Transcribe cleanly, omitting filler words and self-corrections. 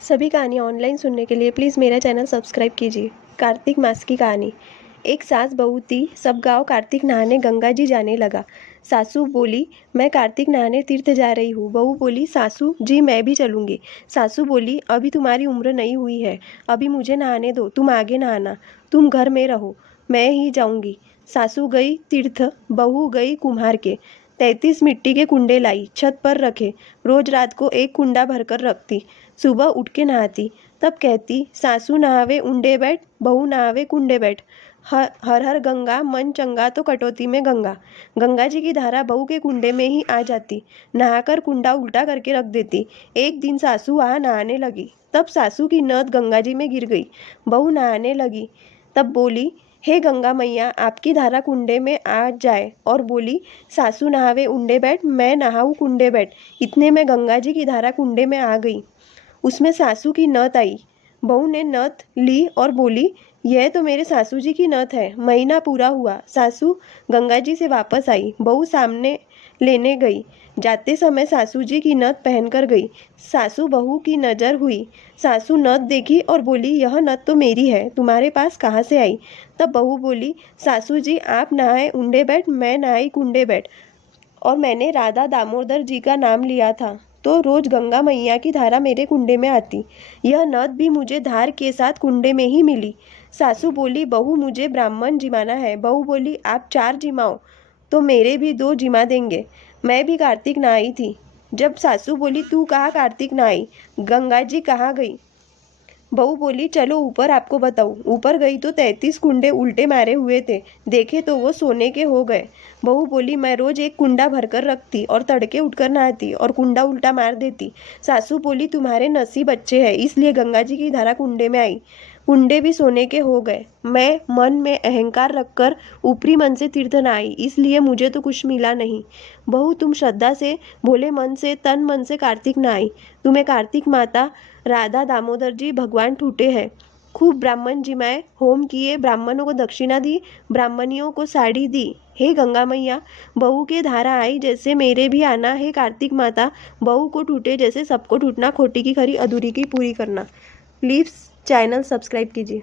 सभी कहानियाँ ऑनलाइन सुनने के लिए प्लीज़ मेरा चैनल सब्सक्राइब कीजिए। कार्तिक मास की कहानी। एक सास बहू थी। सब गांव कार्तिक नहाने गंगा जी जाने लगा। सासू बोली, मैं कार्तिक नहाने तीर्थ जा रही हूँ। बहू बोली, सासू जी मैं भी चलूँगी। सासू बोली, अभी तुम्हारी उम्र नहीं हुई है, अभी मुझे नहाने दो, तुम आगे नहाना, तुम घर में रहो, मैं ही जाऊँगी। सासू गई तीर्थ, बहू गई कुम्हार के। 33 मिट्टी के कुंडे लाई, छत पर रखे। रोज रात को एक कुंडा भरकर रखती, सुबह उठ के नहाती। तब कहती, सासू नहावे उंडे बैठ, बहू नहावे कुंडे बैठ। हर हर हर गंगा, मन चंगा तो कटौती में गंगा। गंगा जी की धारा बहू के कुंडे में ही आ जाती। नहाकर कुंडा उल्टा करके रख देती। एक दिन सासू वहाँ नहाने लगी, तब सासू की नथ गंगा जी में गिर गई। बहू नहाने लगी, तब बोली, हे गंगा मैया, आपकी धारा कुंडे में आ जाए। और बोली, सासू नहावे उंडे बैठ, मैं नहाऊं कुंडे बैठ। इतने में गंगा जी की धारा कुंडे में आ गई। उसमें सासू की नथ आई। बहू ने नथ ली और बोली, यह तो मेरे सासू जी की नथ है। महीना पूरा हुआ, सासू गंगा जी से वापस आई। बहू सामने लेने गई। जाते समय सासू जी की नथ पहनकर गई। सासू बहू की नज़र हुई। सासू नथ देखी और बोली, यह नथ तो मेरी है, तुम्हारे पास कहाँ से आई? तब बहू बोली, सासू जी आप नहाए उंडे बैठ, मैं नहाई कुंडे बैठ, और मैंने राधा दामोदर जी का नाम लिया था, तो रोज गंगा मैया की धारा मेरे कुंडे में आती। यह नथ भी मुझे धार के साथ कुंडे में ही मिली। सासू बोली, बहू मुझे ब्राह्मण जिमाना है। बहू बोली, आप 4 जिमाओ तो मेरे भी 2 जिमा देंगे। मैं भी कार्तिक नहाई थी। जब सासू बोली, तू कहाँ कार्तिक नहाई, गंगा जी कहाँ गई? बहू बोली, चलो ऊपर आपको बताऊं। ऊपर गई तो 33 कुंडे उल्टे मारे हुए थे। देखे तो वो सोने के हो गए। बहू बोली, मैं रोज एक कुंडा भरकर रखती और तड़के उठकर नहाती और कुंडा उल्टा मार देती। सासू बोली, तुम्हारे नसीब अच्छे है, इसलिए गंगा जी की धारा कुंडे में आई। कुंडे भी सोने के हो गए। मैं मन में अहंकार रखकर ऊपरी मन से तीर्थ नहाई, इसलिए मुझे तो कुछ मिला नहीं। बहू, तुम श्रद्धा से, भोले मन से, तन मन से कार्तिक नहाई। तुम्हें कार्तिक माता, राधा दामोदर जी भगवान टूटे हैं। खूब ब्राह्मण जिमाए, होम किए, ब्राह्मणों को दक्षिणा दी, ब्राह्मणियों को साड़ी दी। हे गंगा मैया, बहू के धारा आई जैसे मेरे भी आना है। कार्तिक माता, बहू को टूटे जैसे सबको टूटना, खोटी की खरी अधूरी की पूरी करना। प्लीज़ चैनल सब्सक्राइब कीजिए।